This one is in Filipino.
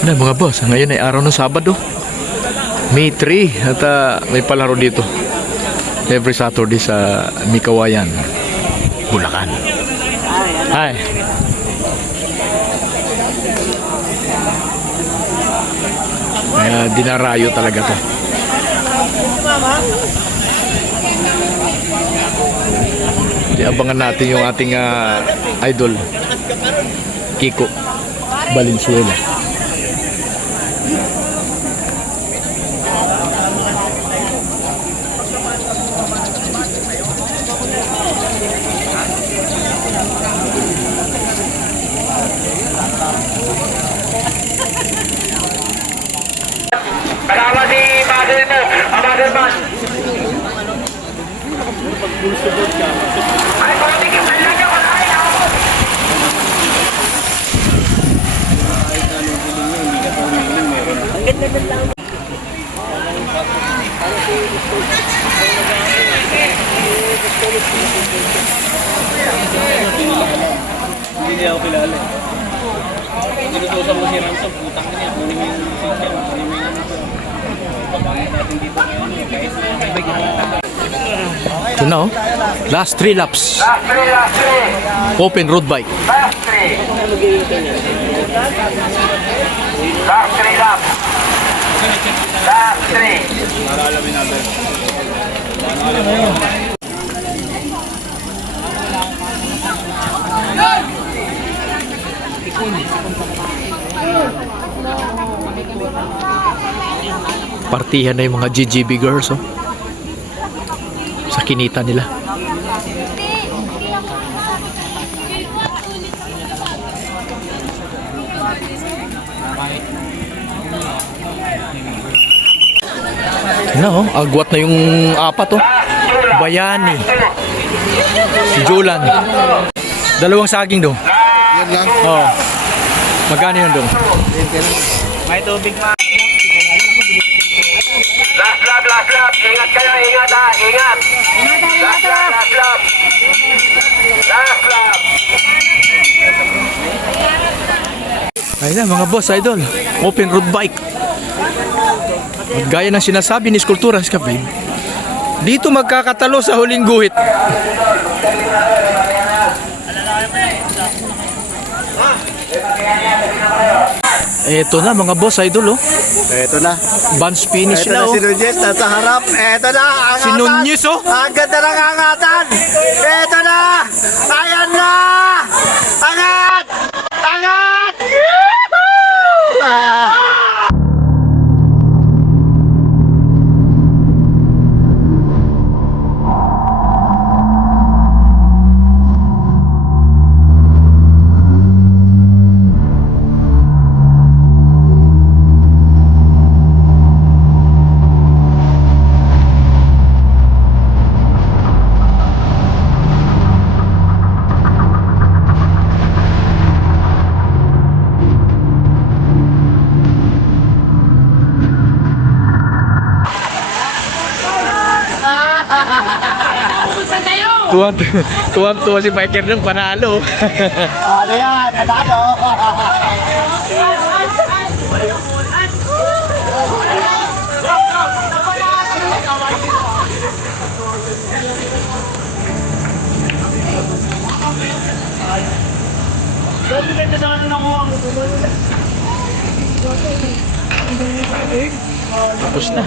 Na mga boss, ngayon ay araw ng Sabado, May 3 at may palaro dito every Saturday sa Mikawayan, Bulacan. Hi. Kaya dinarayo talaga to. Di abangan natin yung ating idol Kiko Valenzuela. Kasama si Mother mo, Mother Man. Ay, pagkatigil sa lang ako, ay, ako. Ang ganda lang. Hindi niya ako kilala. Tinutusan mo si Ransom, putang na niya. Kunin mo yung siya, kunin mo yung pagkain natin dito ngayon. Ito na oh, last 3 laps. Open road bike. Last 3 laps. Last 3. Partihan na yung mga GGB girls oh. Sa kinita nila. Na oh, agwat na yung apat oh. Bayani. Si Jolan. Dalawang saging dong. Yan lang. Oh. Magkano yun dong? May tubig ma. Last lap, last lap. Ingat kayo, ingat ha, ingat. Last lap, last lap. Last lap. Ayun na mga boss, idol. Open road bike. At gaya ng sinasabi ni Skulturas Cafe, dito magkakatalo sa huling guhit. Eto na mga boss, idol oh. Eto na. Bunch finish Eto na na oh. si Nunez, nasa harap. Eto na, angatan. Si Nunez oh. Ang ganda ng angatan. Eto na. Ayan na. Angat. Angat. Yahoo! Tuwang-tuwa si biker nung panalo. Ano yan? Nanalo. Tapos na.